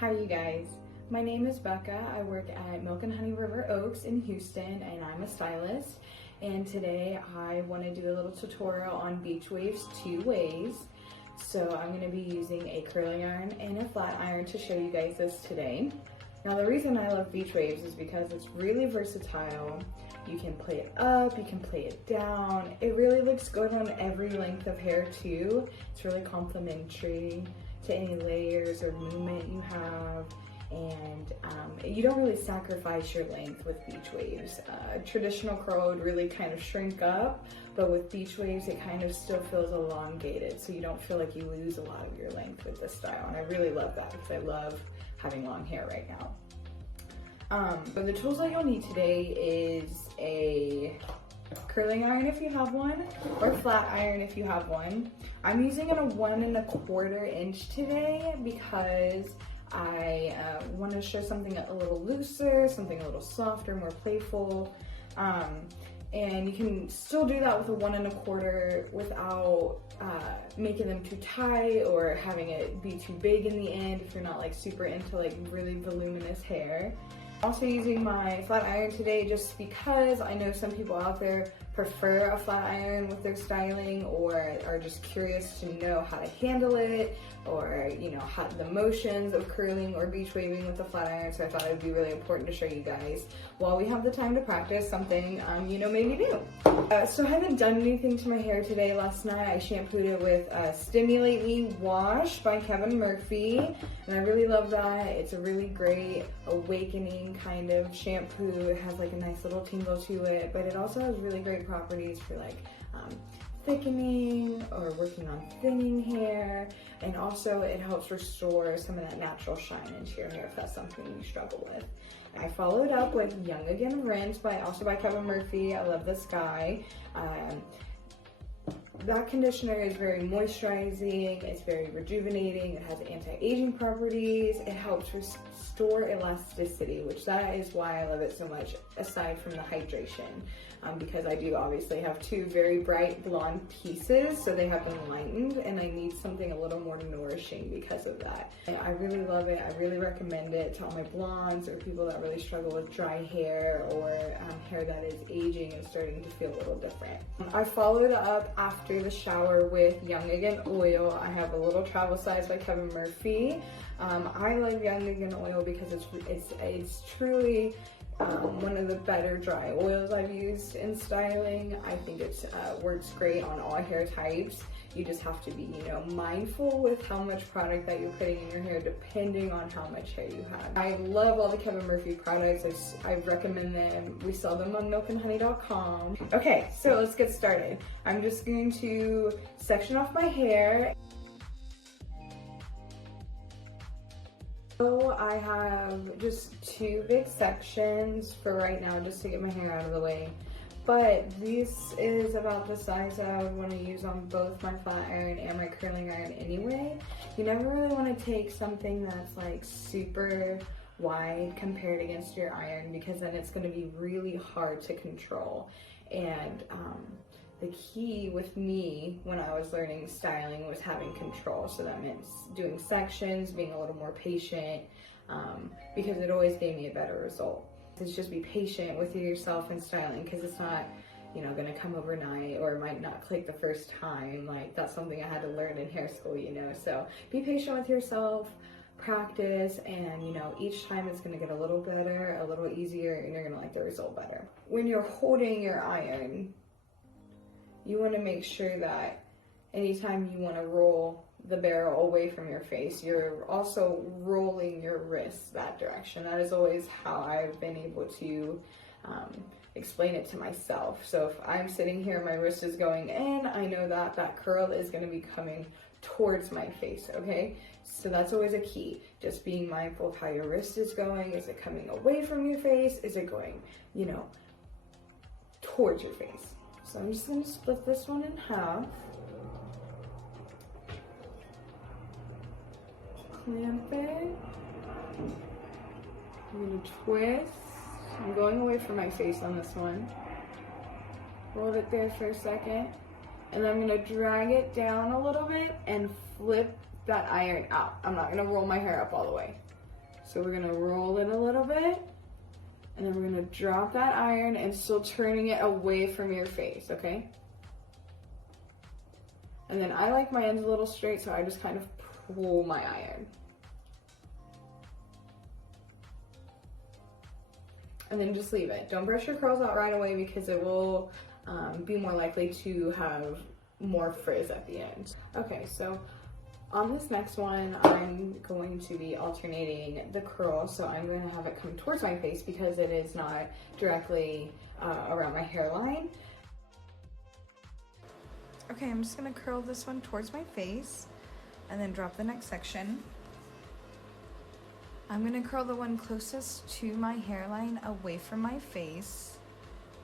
Hi you guys, my name is Becca. I work at Milk and Honey River Oaks in Houston and I'm a stylist. And today I want to do a little tutorial on beach waves 2 ways. So I'm going to be using a curling iron and a flat iron to show you guys this today. Now the reason I love beach waves is because it's really versatile. You can play it up, you can play it down. It really looks good on every length of hair too. It's really complimentary to any layers or movement you have, and you don't really sacrifice your length with beach waves. Traditional curl would really kind of shrink up, but with beach waves it kind of still feels elongated, so you don't feel like you lose a lot of your length with this style, and I really love that because I love having long hair right now. But the tools that you'll need today is a curling iron if you have one, or flat iron if you have one. I'm using a 1 1/4 inch today because I want to show something a little looser, something a little softer, more playful. And you can still do that with a 1 1/4 without making them too tight or having it be too big in the end if you're not like super into like really voluminous hair. Also using my flat iron today just because I know some people out there prefer a flat iron with their styling or are just curious to know how to handle it, or how the motions of curling or beach waving with a flat iron. So I thought it would be really important to show you guys while we have the time to practice something maybe new. So I haven't done anything to my hair today. Last night I shampooed it with Stimulate Me Wash by Kevin Murphy, and I really love that. It's a really great awakening kind of shampoo. It has like a nice little tingle to it, but it also has really great properties for like thickening or working on thinning hair, and also it helps restore some of that natural shine into your hair if that's something you struggle with. I followed up with Young Again Rinse by Kevin Murphy. I love this guy. That conditioner is very moisturizing, it's very rejuvenating, it has anti-aging properties, it helps restore elasticity, which that is why I love it so much, aside from the hydration, because I do obviously have 2 very bright blonde pieces, so they have been lightened, and I need something a little more nourishing because of that. And I really love it. I really recommend it to all my blondes or people that really struggle with dry hair or hair that is aging and starting to feel a little different. I followed up after the shower with Young Again oil. I have a little travel size by Kevin Murphy. I love Young Again oil because it's truly one of the better dry oils I've used in styling. I think it works great on all hair types. You just have to be, mindful with how much product that you're putting in your hair depending on how much hair you have. I love all the Kevin Murphy products. I recommend them. We sell them on milkandhoney.com. Okay, so let's get started. I'm just going to section off my hair. So I have just 2 big sections for right now just to get my hair out of the way. But this is about the size that I would want to use on both my flat iron and my curling iron anyway. You never really want to take something that's like super wide compared against your iron, because then it's going to be really hard to control. And the key with me when I was learning styling was having control. So that meant doing sections, being a little more patient, because it always gave me a better result. Is just be patient with yourself in styling, because it's not, gonna come overnight, or it might not click the first time. Like, that's something I had to learn in hair school, so be patient with yourself, practice, and each time it's gonna get a little better, a little easier, and you're gonna like the result better. When you're holding your iron, you want to make sure that anytime you want to roll the barrel away from your face, you're also rolling your wrists that direction. That is always how I've been able to explain it to myself. So if I'm sitting here, my wrist is going in, I know that that curl is going to be coming towards my face, okay? So that's always a key. Just being mindful of how your wrist is going. Is it coming away from your face? Is it going, towards your face? So I'm just going to split this one in half. Clamp it. I'm going to twist. I'm going away from my face on this one. Hold it there for a second. And then I'm going to drag it down a little bit and flip that iron out. I'm not going to roll my hair up all the way. So we're gonna roll it a little bit, and then we're gonna drop that iron and still turning it away from your face, okay? And then I like my ends a little straight, so I just kind of pull my iron. And then just leave it. Don't brush your curls out right away because it will be more likely to have more frizz at the end. Okay, so on this next one, I'm going to be alternating the curl. So I'm going to have it come towards my face because it is not directly around my hairline. Okay, I'm just gonna curl this one towards my face and then drop the next section. I'm gonna curl the one closest to my hairline away from my face,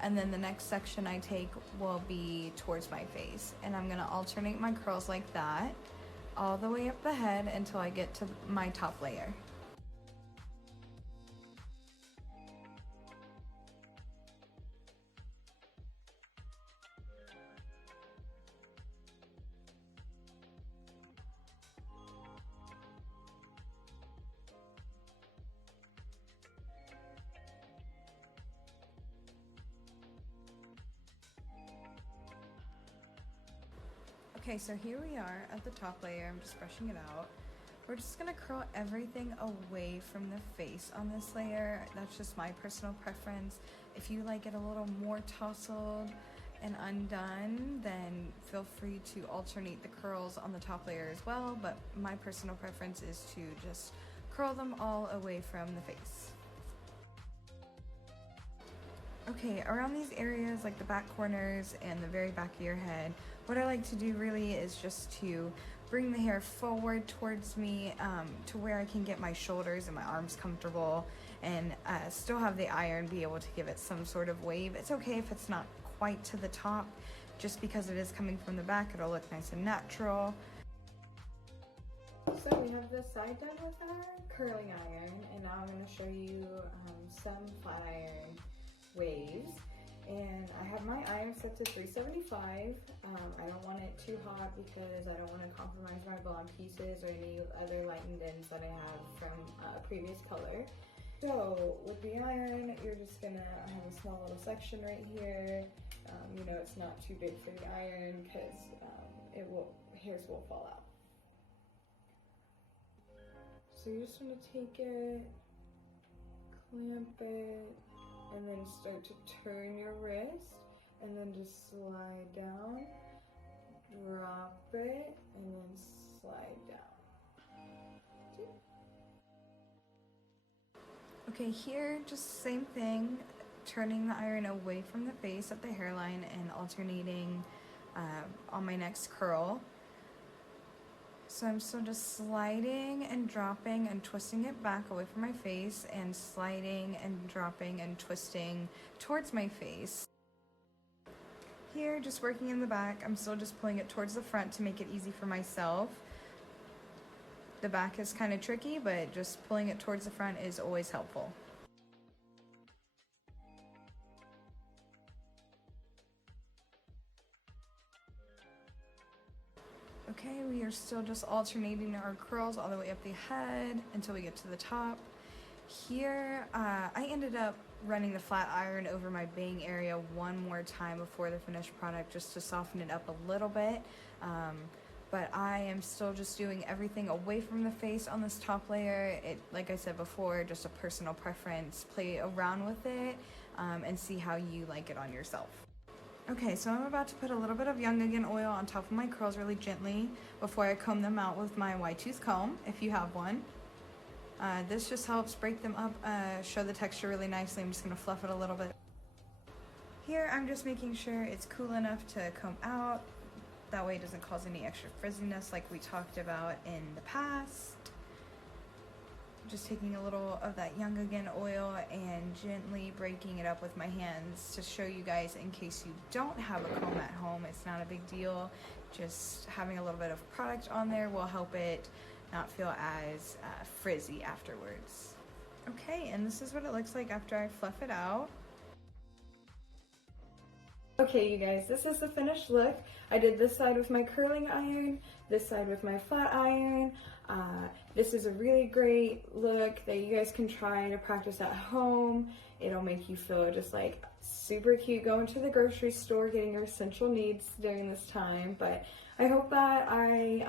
and then the next section I take will be towards my face. And I'm gonna alternate my curls like that all the way up the head until I get to my top layer. Okay, so here we are at the top layer. I'm just brushing it out. We're just gonna curl everything away from the face on this layer. That's just my personal preference. If you like it a little more tousled and undone, then feel free to alternate the curls on the top layer as well, but my personal preference is to just curl them all away from the face. Okay, around these areas like the back corners and the very back of your head, what I like to do really is just to bring the hair forward towards me to where I can get my shoulders and my arms comfortable and still have the iron be able to give it some sort of wave. It's okay if it's not quite to the top, just because it is coming from the back, it'll look nice and natural. So we have this side done with our curling iron, and now I'm going to show you some flat iron waves. And I have my iron set to 375. I don't want it too hot because I don't want to compromise my blonde pieces or any other lightened ends that I have from a previous color. So with the iron, you're just gonna have a small little section right here. You know, it's not too big for the iron because hairs will fall out. So you just want to take it, clamp it, and then start to turn your wrist, and then just slide down, drop it, and then slide down. Okay, here, just same thing, turning the iron away from the face at the hairline and alternating on my next curl. So I'm still just sliding and dropping and twisting it back away from my face and sliding and dropping and twisting towards my face. Here, just working in the back, I'm still just pulling it towards the front to make it easy for myself. The back is kind of tricky, but just pulling it towards the front is always helpful. Okay, we are still just alternating our curls all the way up the head until we get to the top. Here, I ended up running the flat iron over my bang area one more time before the finished product just to soften it up a little bit. But I am still just doing everything away from the face on this top layer. Like I said before, just a personal preference. Play around with it and see how you like it on yourself. Okay, so I'm about to put a little bit of Young Again oil on top of my curls really gently before I comb them out with my wide tooth comb, if you have one. This just helps break them up, show the texture really nicely. I'm just going to fluff it a little bit. Here, I'm just making sure it's cool enough to comb out. That way it doesn't cause any extra frizziness like we talked about in the past. Just taking a little of that Young Again oil and gently breaking it up with my hands to show you guys in case you don't have a comb at home. It's not a big deal. Just having a little bit of product on there will help it not feel as frizzy afterwards. Okay, and this is what it looks like after I fluff it out. Okay, you guys, this is the finished look. I did this side with my curling iron, this side with my flat iron. This is a really great look that you guys can try to practice at home. It'll make you feel just like super cute going to the grocery store, getting your essential needs during this time. But I hope that I,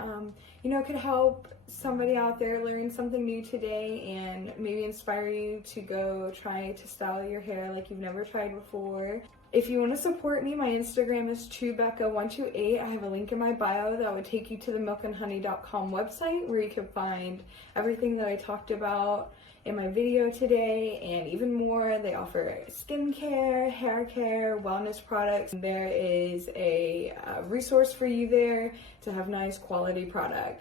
could help somebody out there learn something new today and maybe inspire you to go try to style your hair like you've never tried before. If you want to support me, my Instagram is Becca128. I have a link in my bio that would take you to the milkandhoney.com website where you can find everything that I talked about in my video today and even more. They offer skincare, hair care, wellness products. There is a resource for you there to have nice quality products.